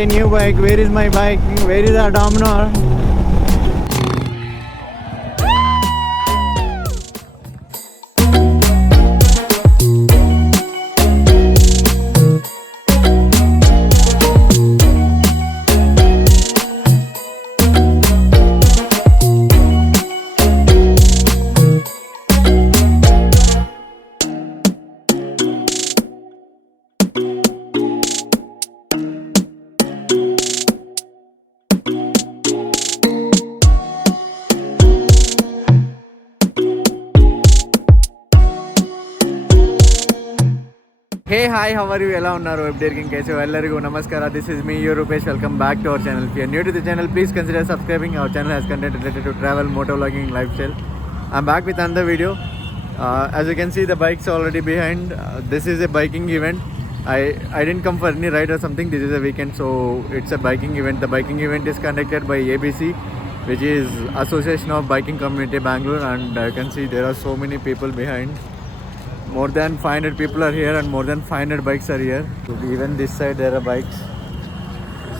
a new bike. Where is my bike? Where is our Dominar? Hey, hi, how are you? Ella unnaru? Updating kaise ellarigu namaskara. This is me, your Rupesh. Welcome back to our channel. If you are new to the channel, please consider subscribing. Our channel has content related to travel, motovlogging, lifestyle. I'm back with another video. As you can see, the bike's already behind. This is a biking event. I didn't come for any ride or something. This is a weekend, so it's a biking event. The biking event is conducted by ABC, which is Association of Biking Community Bangalore, and you can see there are so many people behind. More than 500 people are here and more than 500 bikes are here. So even this side there are bikes.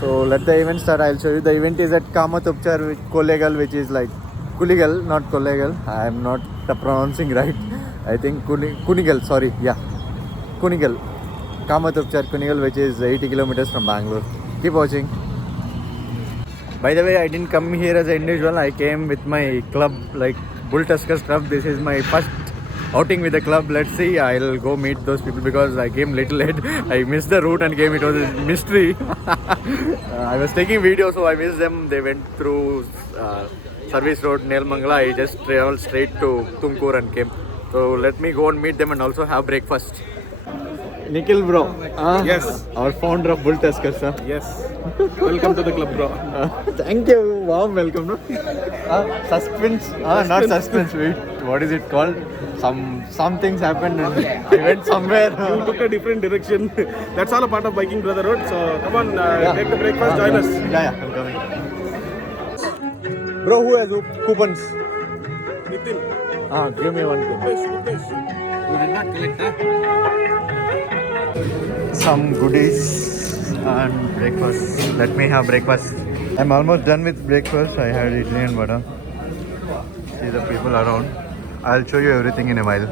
So let the event start. I'll show you. The event is at Kamatupchar with Kollegal, which is like Kuligal, not Kollegal. I am not pronouncing right. I think Kunigal, sorry. Yeah, Kunigal. Kamatupchar Kunigal, which is 80 kilometers from Bangalore. Keep watching. By the way, I didn't come here as an individual. I came with my club, like Bull Tuskers Club. This is my first outing with the club. Let's see. I'll go meet those people because I came little late. I missed the route and came. It was a mystery. I was taking videos, so I missed them. They went through Service Road, Nelmangala. I just traveled straight to Tumkur and came. So let me go and meet them and also have breakfast. Nikhil bro. Yes. Our founder of Bull Tuskers, sir. Yes. Welcome to the club, bro. Thank you. Warm welcome, no? Suspense. Not suspense. Wait, what is it called? Some things happened and I went somewhere. You took a different direction. That's all a part of biking brotherhood. So come on, take the breakfast, join us. Yeah, I'm coming. Bro, who has coupons? Nitin. Give me one coupon. Rupesh. You did not collect that. Some goodies and breakfast. Let me have breakfast. I'm almost done with breakfast. I had idli and vada. See the people around. I'll show you everything in a while.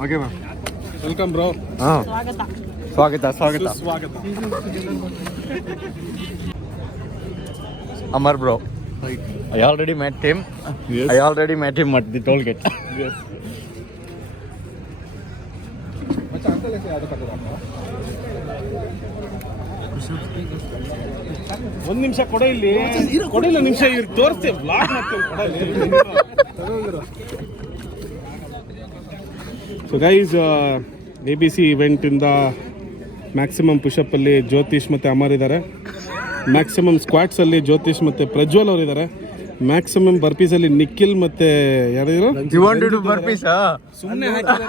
Okay, ma'am. Welcome, bro. Swagata. Amar bro. I already met him. Yes. I already met him at the toll gate. Yes. ಒಂದು ನಿಮಿಷ ಕೊಡ ಇಲ್ಲಿ ಕೊಡಿಲ್ಲ ನಿಮಿಷ ಇವ್ರು ತೋರಿಸ್ತೇವೆ blog ಮಾಡ್ತೇವೆ ಕೊಡ so guys ABC ಇವೆಂಟಿಂದ maximum ಪುಷಪ್ಪಲ್ಲಿ ಜ್ಯೋತಿಷ್ ಮತ್ತು ಅಮರ್ ಇದ್ದಾರೆ. ಮ್ಯಾಕ್ಸಿಮಮ್ ಸ್ಕ್ವಾಟ್ಸಲ್ಲಿ ಜ್ಯೋತಿಷ್ ಮತ್ತು ಪ್ರಜ್ವಲ್ ಅವರು ಇದ್ದಾರೆ. ಮ್ಯಾಕ್ಸಿಮಮ್ ಬರ್ಪೀಸಲ್ಲಿ ನಿಖಿಲ್ ಮತ್ತು ಯಾರಿದ್ರು ಸುಮ್ಮನೆ ಹಾಕಿದ್ದಾರೆ.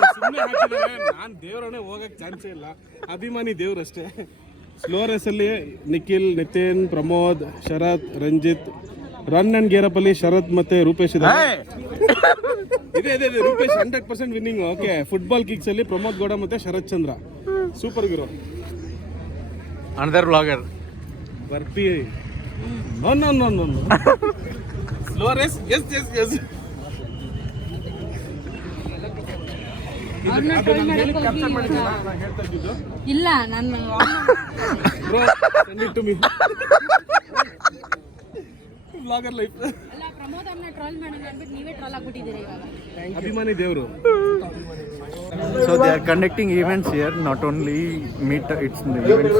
ನಾನು ದೇವರನ್ನೇ ಹೋಗಕ್ಕೆ ಚಾನ್ಸೇ ಇಲ್ಲ, ಅಭಿಮಾನಿ ದೇವ್ರಷ್ಟೇ. ಸ್ಲೋ ರೇಸಲ್ಲಿ Nikhil, Nitin, Pramod, Sharath, Ranjith. Run and gear up ಅಲ್ಲಿ ಶರತ್ ಮತ್ತೆ ರೂಪೇಶ್ ಇದ್ದಾರೆ. ಇದೆ Rupesh 100% winning. Okay, football kicks ಅಲ್ಲಿ ಪ್ರಮೋದ್ ಗೌಡ ಮತ್ತೆ Sharath Chandra. Super guru. Another vlogger. Burpee no slow race. Yes ಇಲ್ಲ ನಾನು ವ್ಲಾಗರ್ ಲೈಫ್. ಪ್ರಮೋದ್ ಅನ್ನ ಟ್ರೋಲ್ ಮಾಡೋಣ ಅಂದ್ಬಿಟ್ಟು ನೀವೇ ಟ್ರೋಲ್ ಆಗ್ಬಿಟ್ಟಿದ್ದೀರಿ ಇವಾಗ. ಅಭಿಮಾನಿ ದೇವರು. So they are conducting events here, not only meet, it's the event.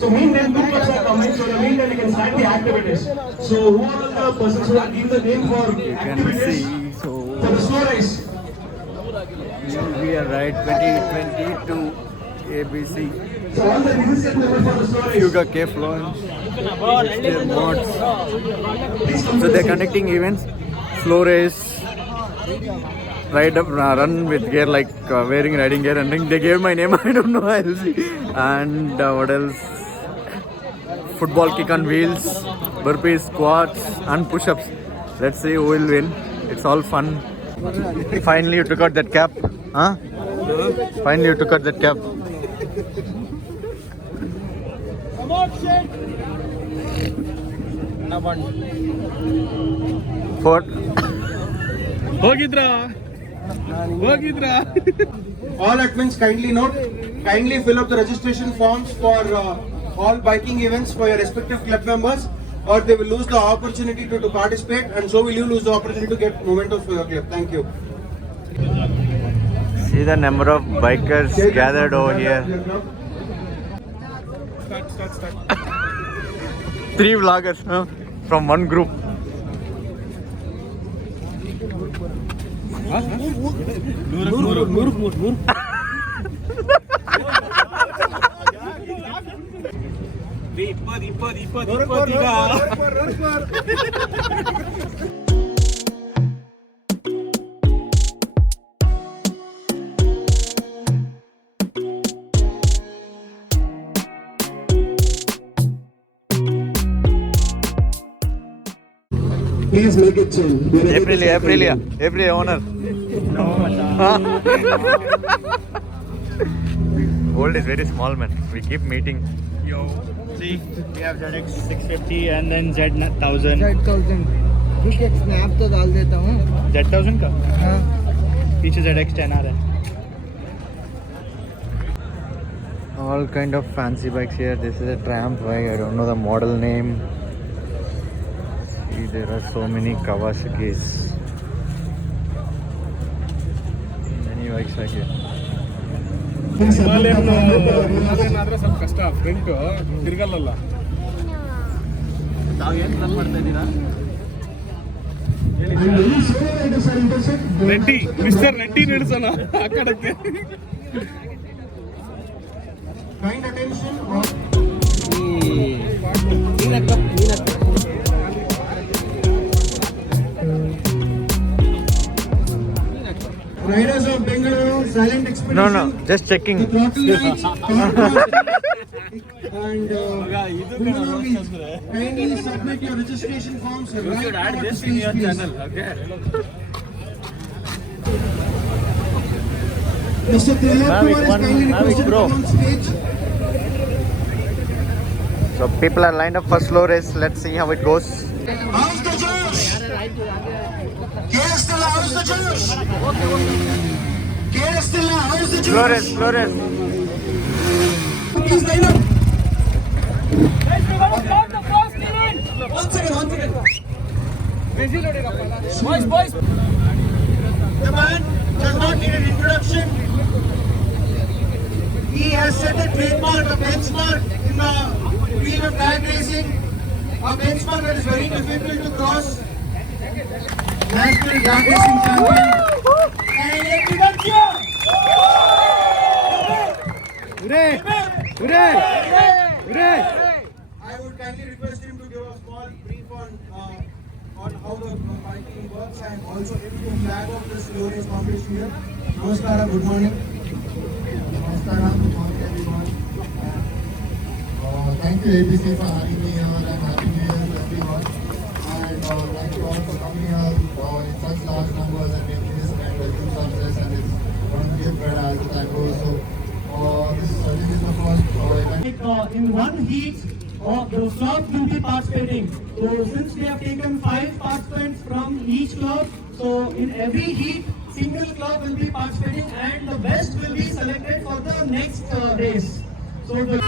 So meantime, two plus are coming. So in the meantime, we can start the activities. So who are the persons who will give the name for activities? So For the slow race. we are right 2022 ABC. So all the initial members for the slow race. Sugar Cafe launch. Mods. So they are conducting events, slow race, run with gear, like wearing riding gear, and they gave my name. I don't know. I'll see. And what else? Football kick on wheels, burpees, squats, and push-ups. Let's see who will win. It's all fun. Finally, you took out that cap. Huh? Finally, you took out that cap. Four. ಹೋಗಿದ್ರಾ All admins kindly note, kindly fill up the registration forms for all biking events for your respective club members, or they will lose the opportunity to participate, and so will you lose the opportunity to get momentum for your club. Thank you. See the number of bikers gathered over here. 3 vloggers from one group. Please make it chill. Aprilia owner. Gold is very small, man. We keep meeting. See, we have ZX 650 and then Z1000. Z1000 ठीक है snap तो डाल देता हूँ Z1000 का हाँ पीछे ZX 10 आ रहा है. All kind of fancy bikes here. This is a Triumph bike. I don't know the model name. See, there are so many Kawasaki's. Many bikes are here. Himalayan ಆದ್ರೆ ಸ್ವಲ್ಪ ಕಷ್ಟ ಫ್ರಂಟ್ ತಿರ್ಗಲ್ಲ. ರೆಡ್ಡಿ ಮಿಸ್ಟರ್ ರೆಡ್ಡಿ ನಡೆಸೋಣ ಆ ಕಡೆಗೆ. Kind attention. Riders of Bengaluru, silent expedition. No, just checking. The throttle lights, and kindly submit your registration forms. You should add this in your channel, okay? Mr. Trilok Kumar is kindly requested to come on stage. So people are lined up for slow race. Let's see how it goes. How's the Josh? KSTilla, how's the Josh? KSTilla, how's the Josh? Slow race. Please line up. One second. Boys. The man does not need an introduction. He has set a trademark, a benchmark in the field of drag racing. A benchmark that is very difficult to cross. National drag racing champion. And everyone cheer! Hooray! I would kindly request him to give a small brief on how the biking works, and also if you flag off this glorious competition here. Namaskara, good morning. Namaskara, good morning everyone. Thank you ABC for having me here, and Happy New Year to everyone. And thank you all for coming here in such large numbers and making this event a huge success, and it's going to be a great as the time goes. So this is certainly the first event. In one heat, the clubs will be participating. So since we have taken 5 participants from each club, so in every heat, single club will be participating, and the best will be selected for the next race. So the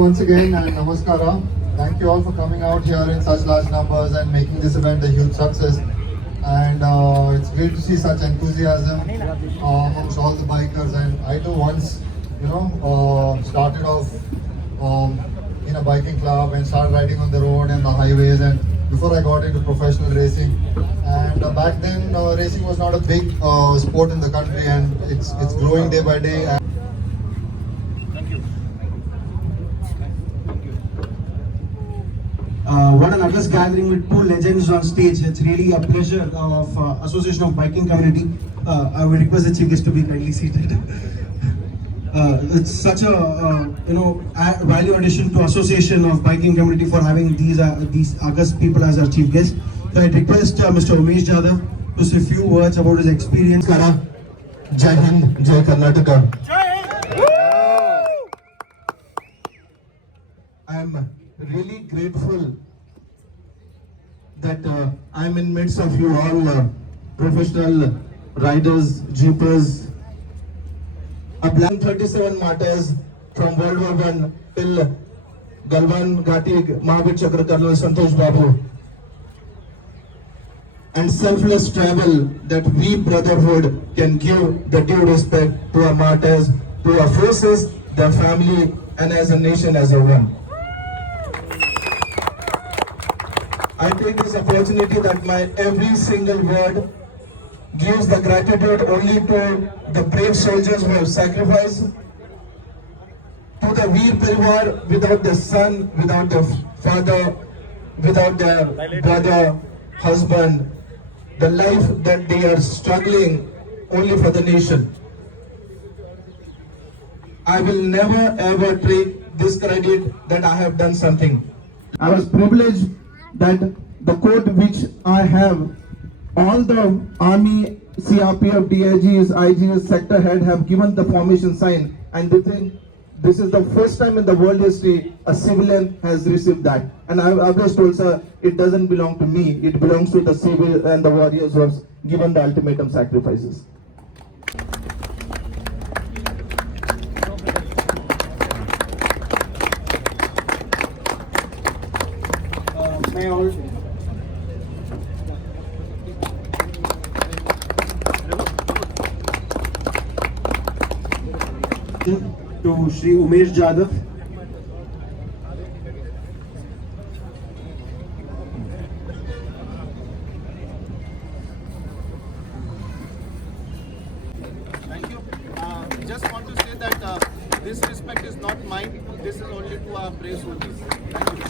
once again and namaskara. Thank you all for coming out here in such large numbers and making this event a huge success. And it's great to see such enthusiasm amongst all the bikers. And I too once, started off in a biking club and started riding on the road and the highways. And before I got into professional racing, and back then racing was not a big sport in the country, and it's growing day by day. What an august gathering with two legends on stage. It's really a pleasure of Association of Biking Community. I would request the chief guest to be kindly seated. It's such a value addition to Association of Biking Community for having these august people as our chief guests. So I request Mr. Umesh Jadhav to say a few words about his experience. Jai Hind, Jai Karnataka. I am really grateful that I'm in midst of you all professional riders, jeepers. A black 37 martyrs from World War I till Galwan Ghati Mahavir Chakra Colonel Santosh Babu. And selfless travel that we brotherhood can give the due respect to our martyrs, to our forces, their family, and as a nation as a one. I take this opportunity that my every single word gives the gratitude only to the brave soldiers who have sacrificed, to the Veer Parivar without the son, without the father, without their brother, husband, the life that they are struggling only for the nation. I will never ever take this credit that I have done something. I was privileged that the court which I have, all the army, CRPF, DIGs, IGs, sector head have given the formation sign, and they think this is the first time in the world history a civilian has received that. And I always told sir, it doesn't belong to me, it belongs to the civil and the warriors who have given the ultimatum sacrifices. May I all to Shri Umesh Jadhav. Thank you. Just want to say that this respect is not mine. This is only to our brave soldiers. Thank you.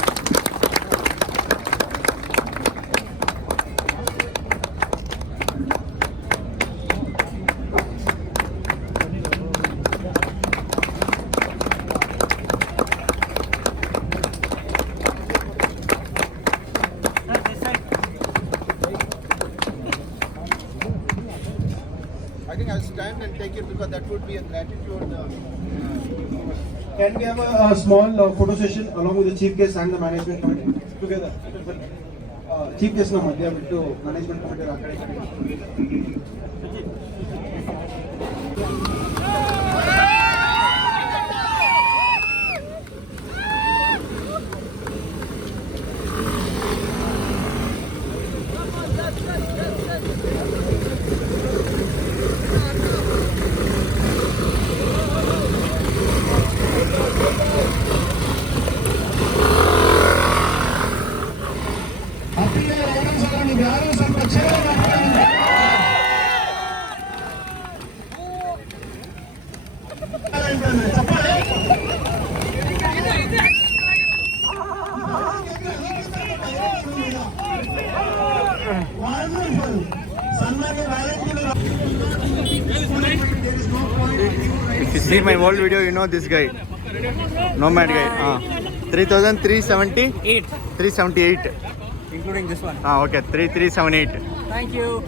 I think I'll stand and take it because that would be a gratitude. Can we have a small photo session along with the chief guest and the management committee together? Chief guest no madhya bittu management committee rakade. If you see my old video, you know this guy. Nomad guy. 3,378. 378. Including this one. Okay. 3378. Thank you.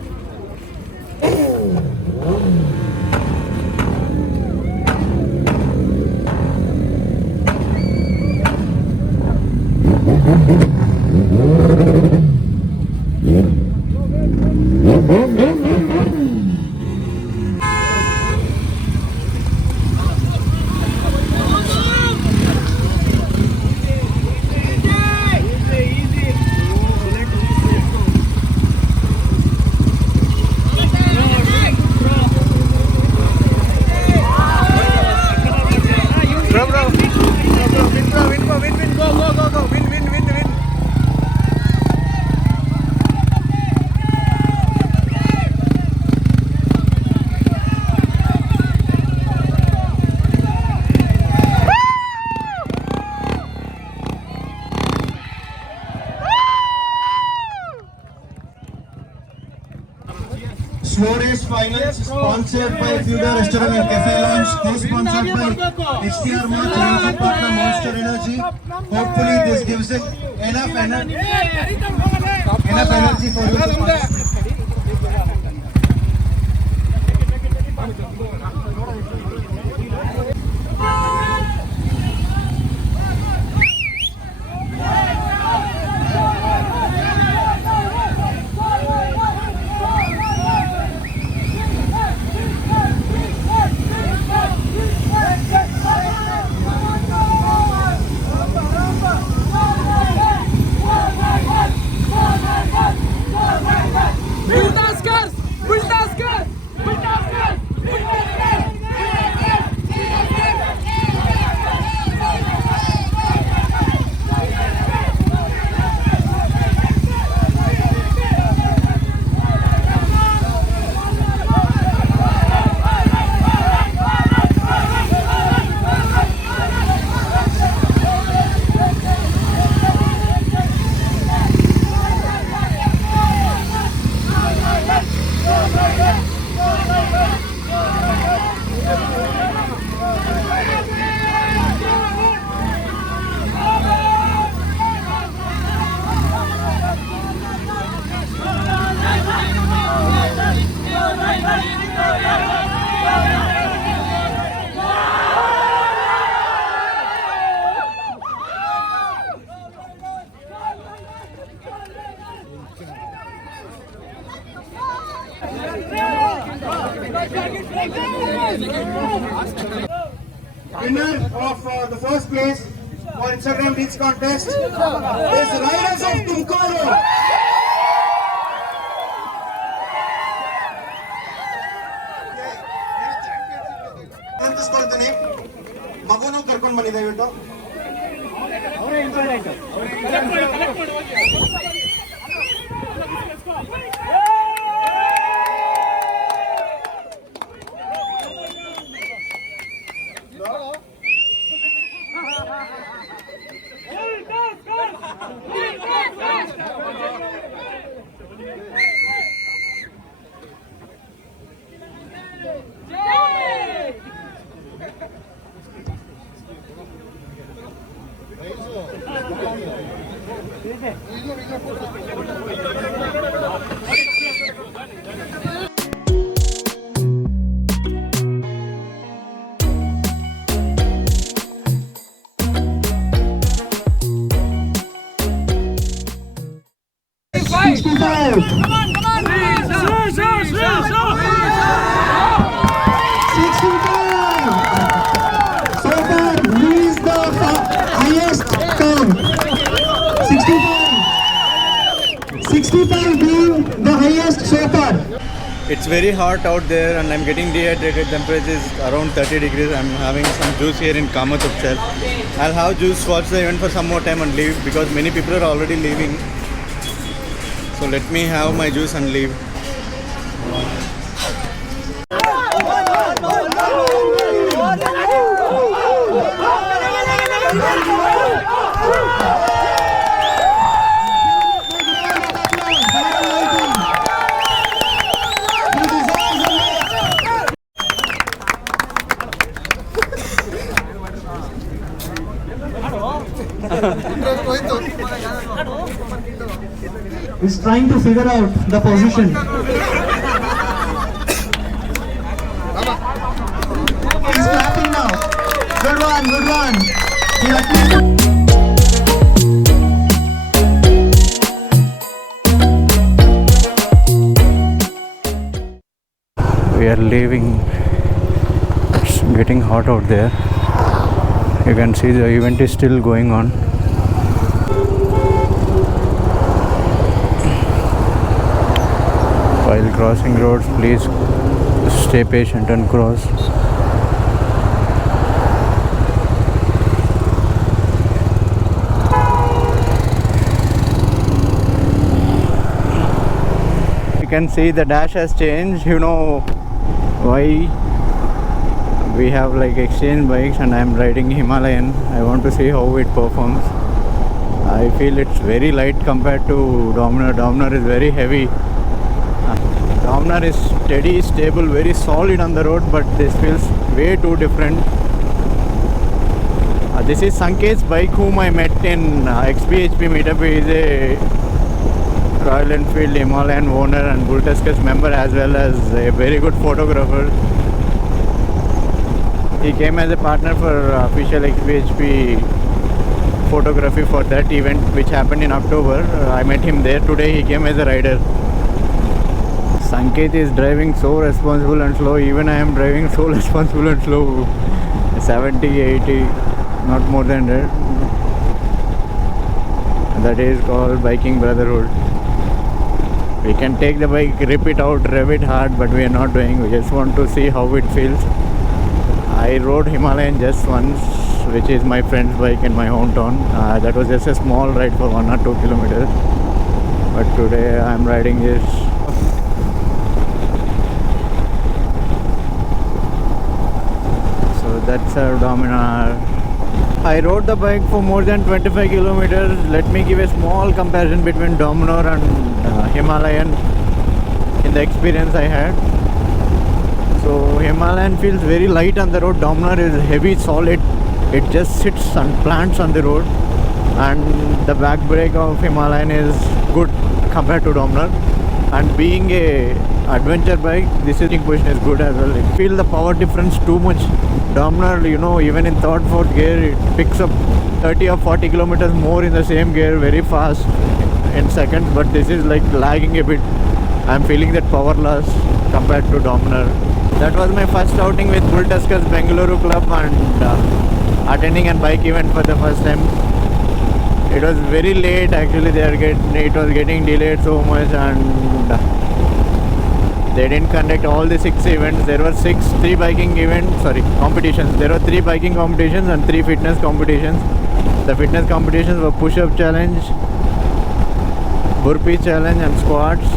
Slow Race Finals, sponsored by Fuder Restaurant and Cafe Lounge, co-sponsored by HDR Mark, Energy Partner Monster Energy. Hopefully this gives it enough energy for you to participate. Winner of the first place for Instagram Reach contest is Riders of Tumkuru. ನೆನಪಿಸ್ಕೊಳ್ತೀನಿ ಮಗುನು ಕರ್ಕೊಂಡು ಬಂದಿದೆ ದಯವಿಟ್ಟು. It's very hot out there and I'm getting dehydrated. Temperature is around 30 degrees. I'm having some juice here in Kamath itself. I'll have juice, watch the event for some more time and leave because many people are already leaving. So let me have my juice and leave. Is trying to figure out the position. He's clapping now. Good one, good one. We are leaving. It's getting hot out there. You can see the event is still going on. While crossing roads, please stay patient and cross. You can see the dash has changed. You know why? We have like exchange bikes and I am riding Himalayan. I want to see how it performs. I feel it's very light compared to Dominar. Dominar is very heavy. Dominar is steady, stable, very solid on the road, but this feels way too different. This is Sanket's bike, whom I met in XPHP meetup. He is a Royal Enfield Himalayan owner and Bull Tuskers member, as well as a very good photographer. He came as a partner for official XPHP photography for that event which happened in October. I met him there. Today he came as a rider. Sanket is driving so responsible and slow. Even I am driving so responsible and slow. 70, 80, not more than that. That is called biking brotherhood. We can take the bike, rip it out, rev it hard, but we are not doing. We just want to see how it feels. I rode Himalayan just once, which is my friend's bike in my hometown. That was just a small ride for 1 or 2 kilometers. But today I am riding this. So that's our Dominar. I rode the bike for more than 25 kilometers. Let me give a small comparison between Dominar and Himalayan in the experience I had. So Himalayan feels very light on the road. Dominar is heavy, solid. It just sits and plants on the road. And the back brake of Himalayan is good compared to Dominar. And being a adventure bike, this sitting position is good as well. It feels the power difference too much. Dominar, you know, even in third, fourth gear, it picks up 30 or 40 kilometers more in the same gear very fast in seconds. But this is like lagging a bit. I'm feeling that power loss compared to Dominar. That was my first outing with Bull Tuskers Bengaluru Club and attending a bike event for the first time. It was very late actually. It was getting delayed so much, and they didn't conduct all the 6 events. There were 3 biking competitions. There were 3 biking competitions and 3 fitness competitions. The fitness competitions were push-up challenge, burpee challenge and squats.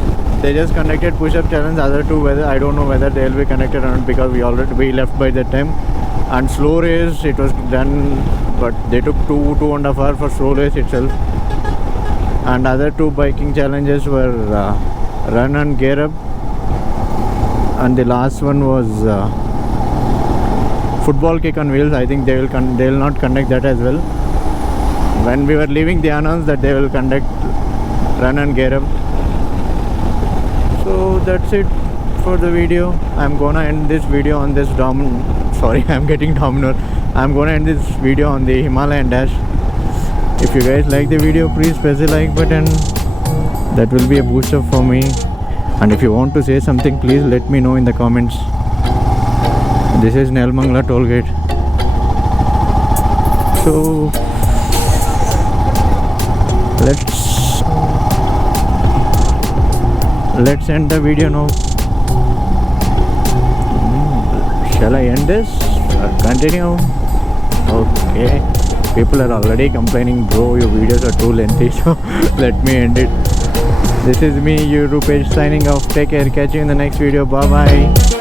They just conducted push-up challenge. Other 2, whether I don't know whether they will be conducted or not, because we left by that time. And slow race, it was done, but they took 2.5 hours for slow race itself. And other 2 biking challenges were run and gear up, and the last one was football kick on wheels. I think they will not conduct that as well. When we were leaving, they announced that they will conduct run and gear up. So that's it for the video. I'm gonna end this video on this I'm getting Dominar. I'm gonna end this video on the Himalayan Dash. If you guys like the video, please press the like button. That will be a boost up for me. And if you want to say something, please let me know in the comments. This is Nelmangla Tollgate. So let's end the video now. Shall I end this or continue? Okay. People are already complaining, bro, your videos are too lengthy, so let me end it. This is me, Rupesh, signing off. Take care. Catch you in the next video. Bye bye.